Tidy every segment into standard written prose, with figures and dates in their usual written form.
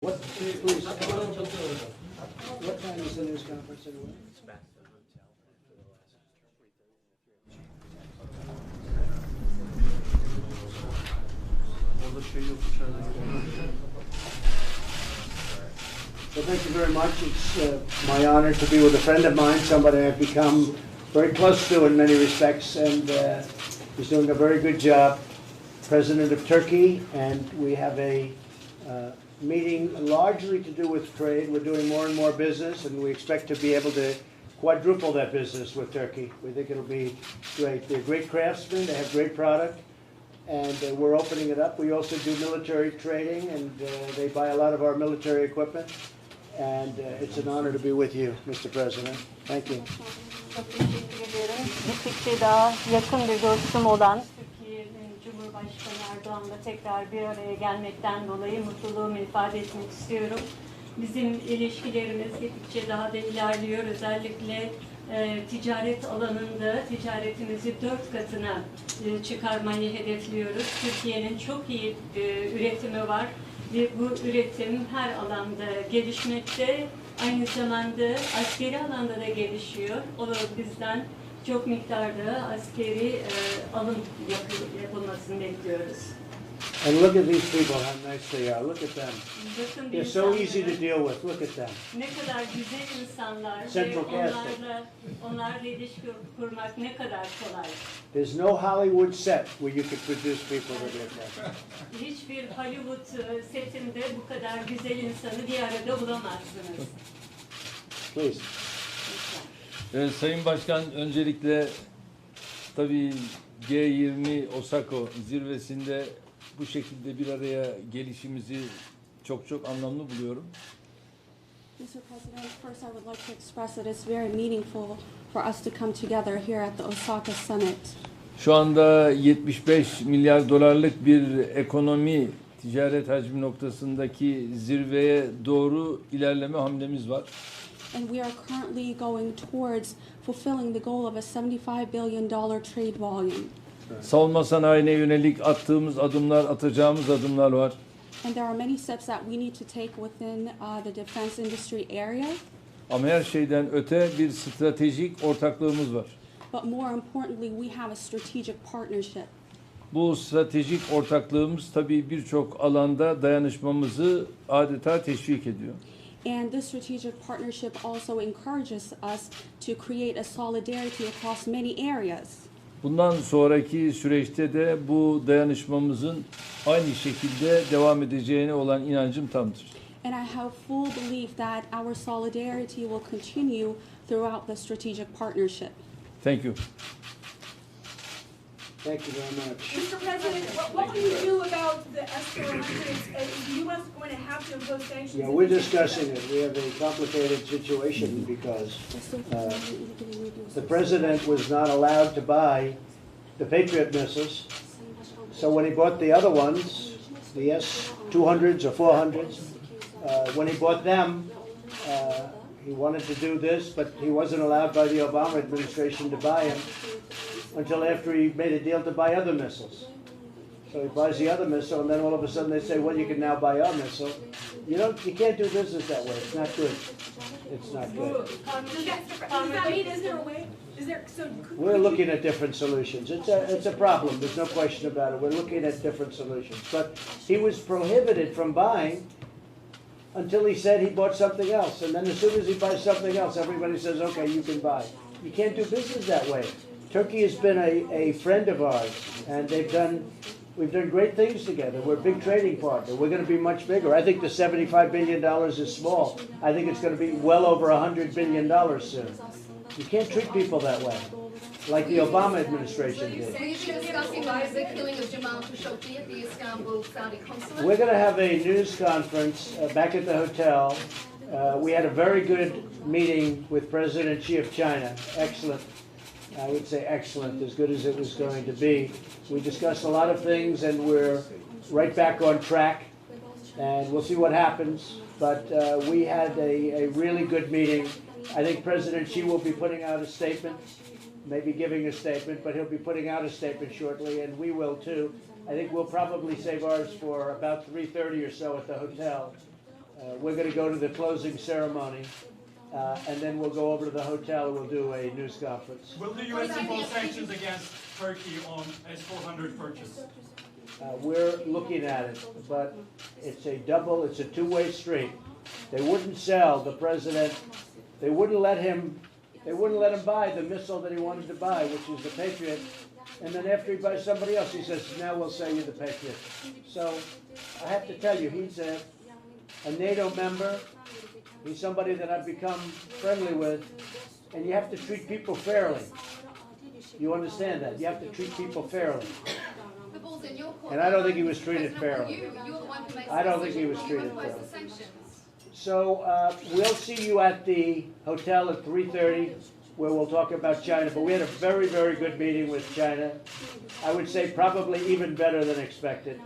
What, please, what time is the news conference anyway? Well, thank you very much. It's my honor to be with a friend of mine, somebody I've become very close to in many respects, and he's doing a very good job. President of Turkey, and we have a meeting largely to do with trade. We're doing more and more business, and we expect to be able to quadruple that business with Turkey. We think it'll be great. They're great craftsmen. They have great product, and we're opening it up. We also do military trading, and they buy a lot of our military equipment. And it's an honor to be with you, Mr. President. Thank you. Çok teşekkür ederim. Gittikçe daha yakın bir dostum olan Türkiye'nin Cumhurbaşkanı Erdoğan'la tekrar bir araya gelmekten dolayı mutluluğumu ifade etmek istiyorum. Bizim ilişkilerimiz gittikçe daha da ilerliyor. Özellikle ticaret alanında ticaretimizi 4 katına çıkarmayı hedefliyoruz. Türkiye'nin çok iyi üretimi var. Ve bu üretim her alanda gelişmekte, aynı zamanda askeri alanda da gelişiyor. O da bizden çok miktarda askeri alım yapılmasını bekliyoruz. And look at these people, how nice they are. Look at them. They're so easy to deal with. Look at them. Ne kadar güzel insanlar Central ve onlarla ilişki kurmak ne kadar kolay. There's no Hollywood set where you could produce people that look like. Hiçbir Hollywood setinde bu kadar güzel insanı bir arada bulamazsınız. Please. Evet, Sayın Başkan, öncelikle tabii G20 Osaka zirvesinde bu şekilde bir araya gelişimizi çok anlamlı buluyorum. Mr. President, first I would like to express that it's very meaningful for us to come together here at the Osaka Summit. Şu anda 75 milyar dolarlık bir ekonomi, ticaret hacmi noktasındaki zirveye doğru ilerleme hamlemiz var. And we are currently going towards fulfilling the goal of a $75 billion trade volume. Savunma sanayine yönelik atacağımız adımlar var. And there are many steps that we need to take within the defense industry area. Ama her şeyden öte bir stratejik ortaklığımız var. But more importantly, we have a strategic partnership. Bu stratejik ortaklığımız tabii birçok alanda dayanışmamızı adeta teşvik ediyor. And this strategic partnership also encourages us to create a solidarity across many areas. Bundan sonraki süreçte de bu dayanışmamızın aynı şekilde devam edeceğine olan inancım tamdır. And I have full belief that our solidarity will continue throughout the strategic partnership. Thank you. Thank you very much. Mr. President, what will you do about the S-400s? Is the U.S. going to have to impose sanctions? Yeah, we're discussing it. We have a complicated situation because the president was not allowed to buy the Patriot missiles. So when he bought the other ones, the S-200s or 400s, when he bought them, he wanted to do this, but he wasn't allowed by the Obama administration to buy them until after he made a deal to buy other missiles. So he buys the other missile, and then all of a sudden they say, well, you can now buy our missile. You can't do business that way. It's not good. It's not good. Does that mean, is there a way? We're looking at different solutions. It's a problem. There's no question about it. We're looking at different solutions. But he was prohibited from buying until he said he bought something else. And then as soon as he buys something else, everybody says, okay, you can buy. You can't do business that way. Turkey has been a friend of ours, and we've done great things together. We're a big trading partner. We're going to be much bigger. I think the $75 billion is small. I think it's going to be well over $100 billion soon. You can't treat people that way, like the Obama administration did. Will you be discussing the killing of Jamal Khashoggi at the Istanbul Saudi consulate? We're going to have a news conference back at the hotel. We had a very good meeting with President Xi of China. Excellent. I would say excellent, as good as it was going to be. We discussed a lot of things, and we're right back on track, and we'll see what happens. But we had a really good meeting. I think President Xi will be putting out a statement, maybe giving a statement, but he'll be putting out a statement shortly, and we will too. I think we'll probably save ours for about 3:30 or so at the hotel. We're going to go to the closing ceremony, and then we'll go over to the hotel and we'll do a news conference. Will the U.S. impose sanctions against Turkey on S-400 purchase? We're looking at it, but it's a two-way street. They wouldn't sell the president. They wouldn't let him buy the missile that he wanted to buy, which is the Patriot. And then after he buys somebody else, he says, now we'll sell you the Patriot. So I have to tell you, he's a NATO member. He's somebody that I've become friendly with. And you have to treat people fairly. You understand that? You have to treat people fairly. The ball's in your court. And I don't think he was treated fairly. You're the one who makes I don't the think he was decision. treated You impose the fairly. sanctions. So we'll see you at the hotel at 3:30, where we'll talk about China. But we had a very, very good meeting with China. I would say probably even better than expected.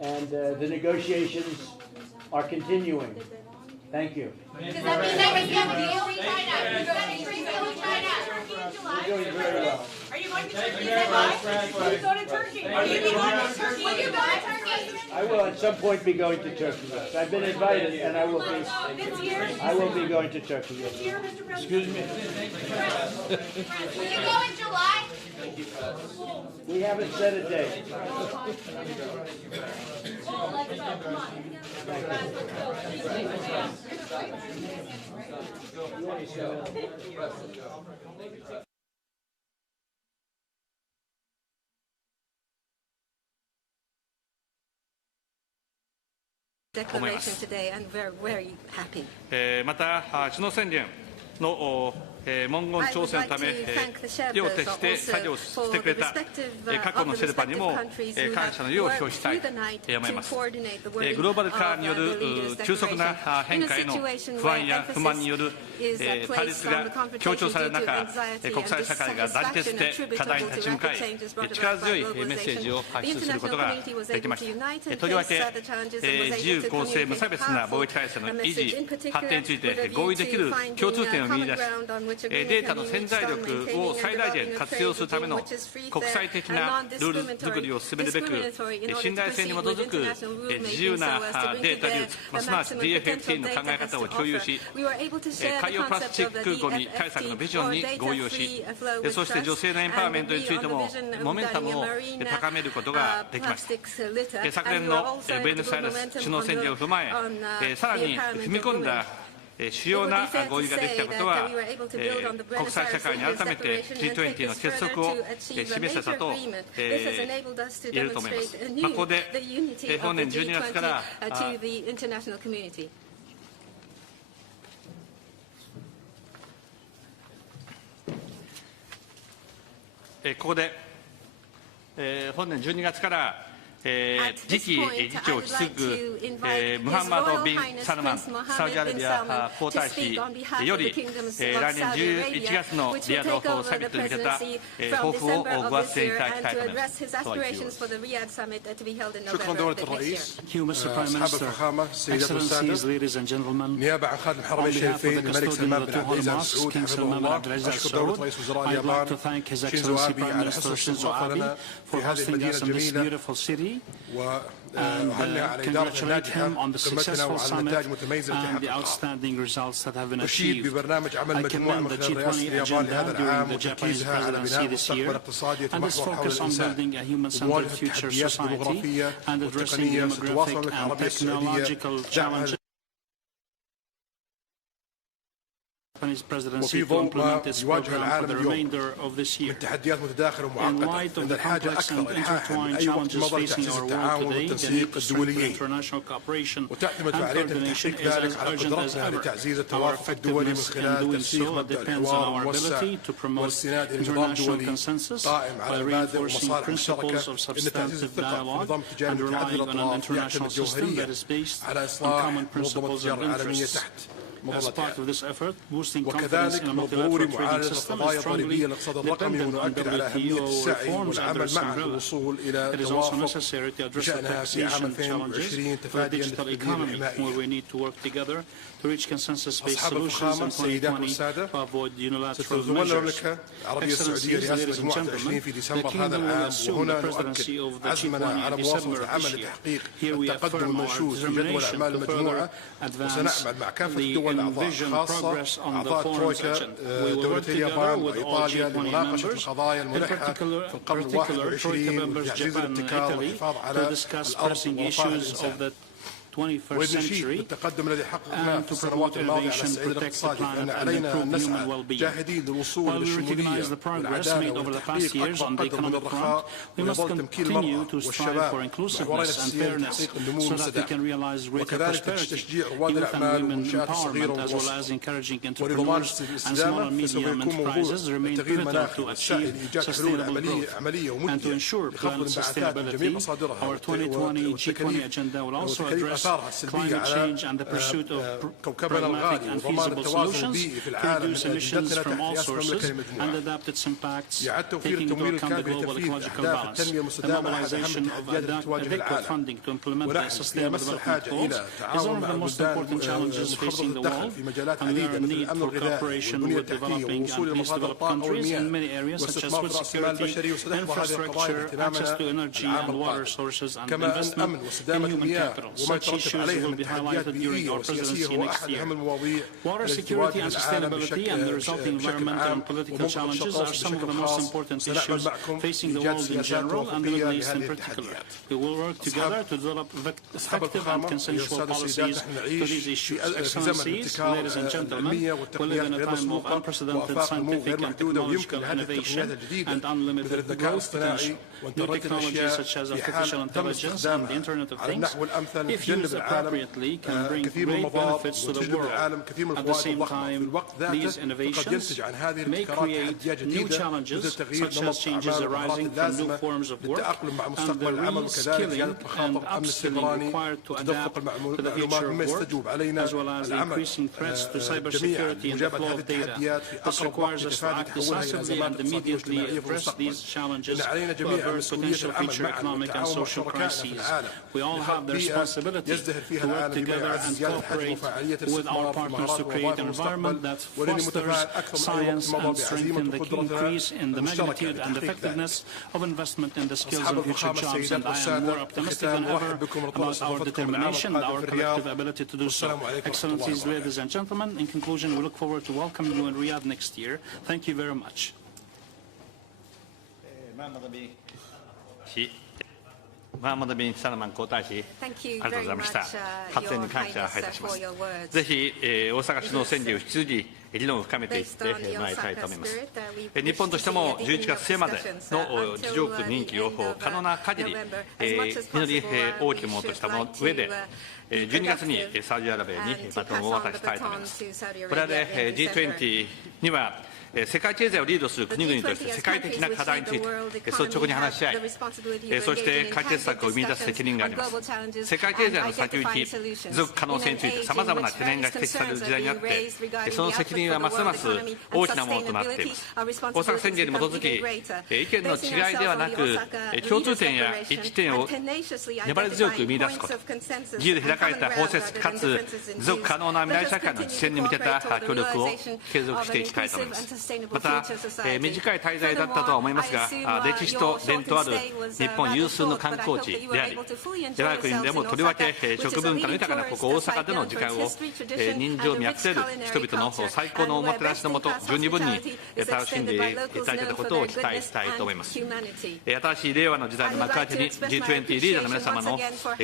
And the negotiations are continuing. Thank you. Does that mean that we're going to deal with China? Does that mean we're deal with China? Turkey in July? We're doing very well. Are you going to Turkey in July? Will you go to Turkey? Are you going to Turkey? Will you go to Turkey? I will at some point be going to Turkey. Yes. I've been invited, and I will be. This year? I will be going to Turkey. Yes. This year, Mr. President? Excuse me. Will you go in July? We haven't set a date. Declaration today, and we're very happy. また首脳宣言の文言調整のため手を徹して作業してくれた過去のシェルパにも感謝の意を表したいと思います。グローバル化による急速な変化への不安や不満による対立が強調される中、国際社会が団結して課題に立ち向かい、力強いメッセージを発出することができました。とりわけ自由公正無差別な貿易体制の維持発展について合意できる共通点を見出し、データの潜在力を最大限活用するための国際的なルール作りを進めるべく、信頼性に基づく自由なデータ流通、すなわち DFFT の考え方を共有し、海洋プラスチックゴミ対策のビジョンに合意をし、そして女性のエンパワーメントについてもモメンタムを高めることができました。昨年のブエノスアイレス首脳宣言を踏まえ、さらに踏み込んだ主要な合意ができたことは、国際社会に改めて G-20 の結束を示せたと言えると思います。ここで本年12月から本年12月から次期議長を引き継ぐムハンマド・ビン・サルマンサウジアラビア皇太子より来年11月のリヤドサミットに向けた抱負をご発言いただきたいと思います。نيابة عن خادم الحرمين الشريفين الملك سلمان بن عبد العزيز آل سعود حفظه الله أشكر دولة رئيس وزراء اليابان شينزو آبي على حسن الاستضافة لنا في هذه المدينة الجميلة وأهنئ على إدارة ناجحة قمتنا وعلى النتائج المتميزة التي حققها. أشيد ببرنامج عمل مجموعة من خلال رئاسة اليابان لهذا العام وتركيزها على بناء مستقبل اقتصادي يتمحور حول الإنسان ومواجهة التحديات الديموغرافية والتقنية ستواصل المملكة العربية السعودية دعم وفي ضوء ما يواجه العالم اليوم من تحديات متداخلة ومعقدة، إن الحاجة أكثر إلحاحا من أي وقت مضى لتعزيز التعاون والتنسيق الدوليين، وتعتمد فعاليتنا في تحقيق ذلك على قدرتنا لتعزيز التوافق الدولي من خلال تنسيق مبدأ الحوار الموسع والاستناد إلى نظام دولي قائم على مبادئ ومصالح مشتركة، إن تعزيز الثقة في النظام التجاري متعدد الأطراف يعتمد جوهريا على إصلاح منظمة التجارة العالمية تحت as part of this effort, boosting confidence in a multilateral trading system is strongly dependent on WTO reforms under its umbrella. It is also necessary to address the taxation challenges of the digital economy, where we need to work together to reach consensus-based solutions in 2020 to avoid unilateral measures. Excellencies, ladies and gentlemen, the Kingdom will assume the presidency of the G-20 in December of this year. Here we affirm our determination to further advance the envisioned progress on the forum's agenda. We will work together with all G-20 members, in particular Troika members Japan and Italy, to discuss pressing issues of the 21st century and to promote innovation, protect the planet and improve human well-being. While we recognize the progress made over the past years on the economic front, we must continue to strive for inclusiveness and fairness so that we can realize greater prosperity, youth and women empowerment, as well as encouraging entrepreneurs and small and medium enterprises remain pivotal to achieve sustainable growth. And to ensure planet sustainability, our 2020 G20 agenda will also address climate change and the pursuit of pragmatic and feasible solutions to reduce emissions from all sources and adapt its impacts, taking into account the global ecological balance. The mobilization of adequate funding to implement the Sustainable Development Goals is one of the most important challenges facing the world, and we are in need for cooperation with developing and least developed countries in many areas such as food security, infrastructure, access to energy and water sources, and investment in human capital. Such issues will be highlighted during our presidency next year. Water security and sustainability and the resulting environmental and political challenges are some of the most important issues facing the world in general and the Middle East in particular. We will work together to develop effective and consensual policies to these issues. Excellencies, ladies and gentlemen, we live in a time of unprecedented scientific and technological innovation and unlimited growth potential. New technologies such as artificial intelligence and the Internet of Things, if used appropriately, can bring great benefits to the world. At the same time, these innovations may create new challenges, such as changes arising from new forms of work and the reskilling and upskilling required to adapt to the future of work, as well as the increasing threats to cybersecurity and the flow of data. This requires us to act decisively and immediately address these challenges to avert potential future economic and social crises. We all have the responsibility to work together and cooperate with our partners to create an environment that fosters science and strengthens the increase in the magnitude and effectiveness of investment in the skills and future jobs. And I am more optimistic than ever about our determination and our collective ability to do so. Excellencies, ladies and gentlemen, in conclusion, we look forward to welcoming you in Riyadh next year. Thank you very much. Thank you very much, Your Highness, for your words. ぜひ、大阪市の川柳を引き続き議論を深めていってまいりたいと思います。日本としても11月末までの議長国任期を可能な限り実り大きいものとした上で12月にサウジアラビアにバトンを渡したいと思います。これで G20 には世界経済をリードする国々として世界的な課題について率直に話し合い、そして解決策を生み出す責任があります。世界経済の先行き、持続可能性についてさまざまな懸念が指摘される時代にあって、その責任はますます大きなものとなっています。大阪宣言に基づき、意見の違いではなく、共通点や一致点を粘り強く生み出すこと、自由で開かれた包摂かつ持続可能な未来社会の実現に向けた協力を継続していきたいと思います。また、短い滞在だったとは思いますが、歴史と伝統ある日本有数の観光地であり、我が国でもとりわけ食文化の豊かなここ大阪での時間を人情味あふれる人々の最高のおもてなしのもと十二分に楽しんでいただけたことを期待したいと思います。新しい令和の時代の幕開けに G20 リーダーの皆様の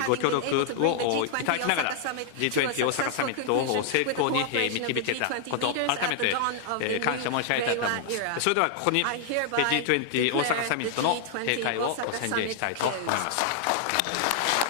ご協力をいただきながら G20 大阪サミットを成功に導けたこと、改めて感謝申し上げたいと思います。それではここに G20 大阪サミットの閉会を宣言したいと思います。